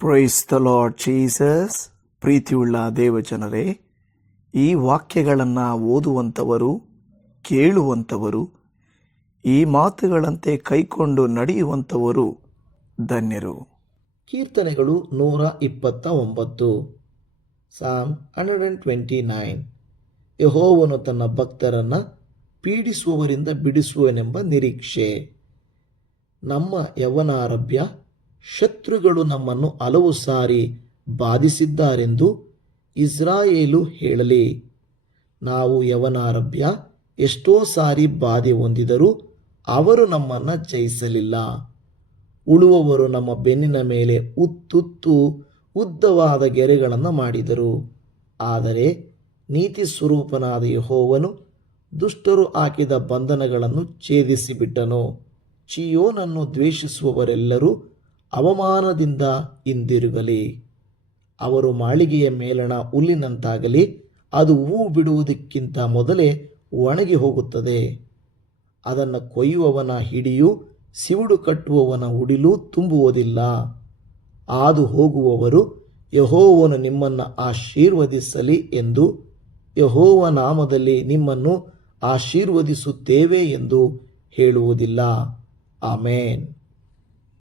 Price the Lord Jesus. ಪ್ರೀತಿಯುಳ್ಳ ದೇವಜನರೇ, ಈ ವಾಕ್ಯಗಳನ್ನು ಓದುವಂಥವರು, ಕೇಳುವಂಥವರು, ಈ ಮಾತುಗಳಂತೆ ಕೈಕೊಂಡು ನಡೆಯುವಂಥವರು ಧನ್ಯರು. ಕೀರ್ತನೆಗಳು 129. ಸಾಮ್ 129. ಯೆಹೋವನು ತನ್ನ ಭಕ್ತರನ್ನು ಪೀಡಿಸುವವರಿಂದ ಬಿಡಿಸುವನೆಂಬ ನಿರೀಕ್ಷೆ. ನಮ್ಮ ಯೌವನಾರಭ್ಯ ಶತ್ರುಗಳು ನಮ್ಮನ್ನು ಹಲವು ಸಾರಿ ಬಾಧಿಸಿದ್ದಾರೆಂದು ಇಸ್ರಾಯೇಲು ಹೇಳಲಿ. ನಾವು ಯೌವನಾರಭ್ಯ ಎಷ್ಟೋ ಸಾರಿ ಬಾಧೆ ಹೊಂದಿದರೂ ಅವರು ನಮ್ಮನ್ನು ಜಯಿಸಲಿಲ್ಲ. ಉಳುವವರು ನಮ್ಮ ಬೆನ್ನಿನ ಮೇಲೆ ಉತ್ತುತ್ತು ಉದ್ದವಾದ ಗೆರೆಗಳನ್ನು ಮಾಡಿದರು. ಆದರೆ ನೀತಿ ಸ್ವರೂಪನಾದ ಯೆಹೋವನು ದುಷ್ಟರು ಹಾಕಿದ ಬಂಧನಗಳನ್ನು ಛೇದಿಸಿಬಿಟ್ಟನು. ಚೀಯೋನನ್ನು ದ್ವೇಷಿಸುವವರೆಲ್ಲರೂ ಅವಮಾನದಿಂದ ಹಿಂದಿರುಗಲಿ. ಅವರು ಮಾಳಿಗೆಯ ಮೇಲಣ ಹುಲ್ಲಿನಂತಾಗಲಿ, ಅದು ಹೂ ಬಿಡುವುದಕ್ಕಿಂತ ಮೊದಲೇ ಒಣಗಿ ಹೋಗುತ್ತದೆ. ಅದನ್ನು ಕೊಯ್ಯುವವನ ಹಿಡಿಯು ಸಿವುಡು ಕಟ್ಟುವವನ ಉಡಿಲು ತುಂಬುವುದಿಲ್ಲ. ಹಾದು ಹೋಗುವವರು ಯೆಹೋವನು ನಿಮ್ಮನ್ನು ಆಶೀರ್ವದಿಸಲಿ ಎಂದು, ಯೆಹೋವ ನಾಮದಲ್ಲಿ ನಿಮ್ಮನ್ನು ಆಶೀರ್ವದಿಸುತ್ತೇವೆ ಎಂದು ಹೇಳುವುದಿಲ್ಲ. ಆಮೇನ್.